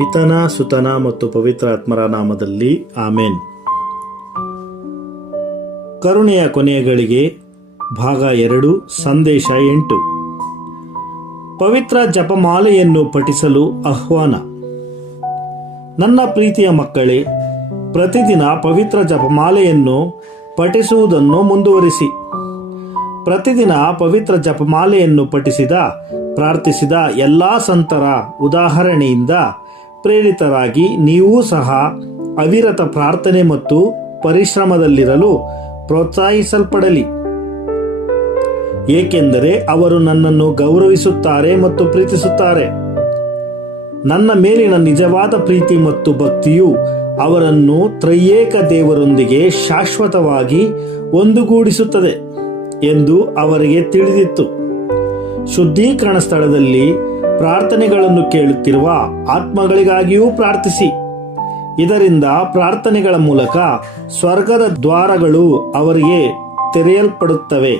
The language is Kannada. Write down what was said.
ಪಿತನ ಸುತನ ಮತ್ತು ಪವಿತ್ರಾತ್ಮರ ನಾಮದಲ್ಲಿ ಆಮೇನ್. ಕರುಣೆಯ ಕೊನೆಯಗಳಿಗೆ ಭಾಗ 2 ಸಂದೇಶ 8. ಪವಿತ್ರ ಜಪಮಾಲೆಯನ್ನು ಪಠಿಸಲು ಆಹ್ವಾನ. ನನ್ನ ಪ್ರೀತಿಯ ಮಕ್ಕಳೇ, ಪ್ರತಿದಿನ ಪವಿತ್ರ ಜಪಮಾಲೆಯನ್ನು ಪಠಿಸುವುದನ್ನು ಮುಂದುವರಿಸಿ. ಪ್ರತಿದಿನ ಪವಿತ್ರ ಜಪಮಾಲೆಯನ್ನು ಪಠಿಸಿದ ಪ್ರಾರ್ಥಿಸಿದ ಎಲ್ಲ ಸಂತರ ಉದಾಹರಣೆಯಿಂದ ಪ್ರೇರಿತರಾಗಿ ನೀವೂ ಸಹ ಅವಿರತ ಪ್ರಾರ್ಥನೆ ಮತ್ತು ಪರಿಶ್ರಮದಲ್ಲಿರಲು ಪ್ರೋತ್ಸಾಹಿಸಲ್ಪಡಲಿ. ಏಕೆಂದರೆ ಅವರು ನನ್ನನ್ನು ಗೌರವಿಸುತ್ತಾರೆ ಮತ್ತು ಪ್ರೀತಿಸುತ್ತಾರೆ. ನನ್ನ ಮೇಲಿನ ನಿಜವಾದ ಪ್ರೀತಿ ಮತ್ತು ಭಕ್ತಿಯು ಅವರನ್ನು ತ್ರೈಯೇಕ ದೇವರೊಂದಿಗೆ ಶಾಶ್ವತವಾಗಿ ಒಂದುಗೂಡಿಸುತ್ತದೆ ಎಂದು ಅವರಿಗೆ ತಿಳಿದಿತ್ತು. ಶುದ್ಧೀಕರಣ ಸ್ಥಳದಲ್ಲಿ ಪ್ರಾರ್ಥನೆಗಳನ್ನು ಕೇಳುತ್ತಿರುವ ಆತ್ಮಗಳಿಗಾಗಿಯೂ ಪ್ರಾರ್ಥಿಸಿ. ಇದರಿಂದ ಪ್ರಾರ್ಥನೆಗಳ ಮೂಲಕ ಸ್ವರ್ಗದ ದ್ವಾರಗಳು ಅವರಿಗೆ ತೆರೆಯಲ್ಪಡುತ್ತವೆ.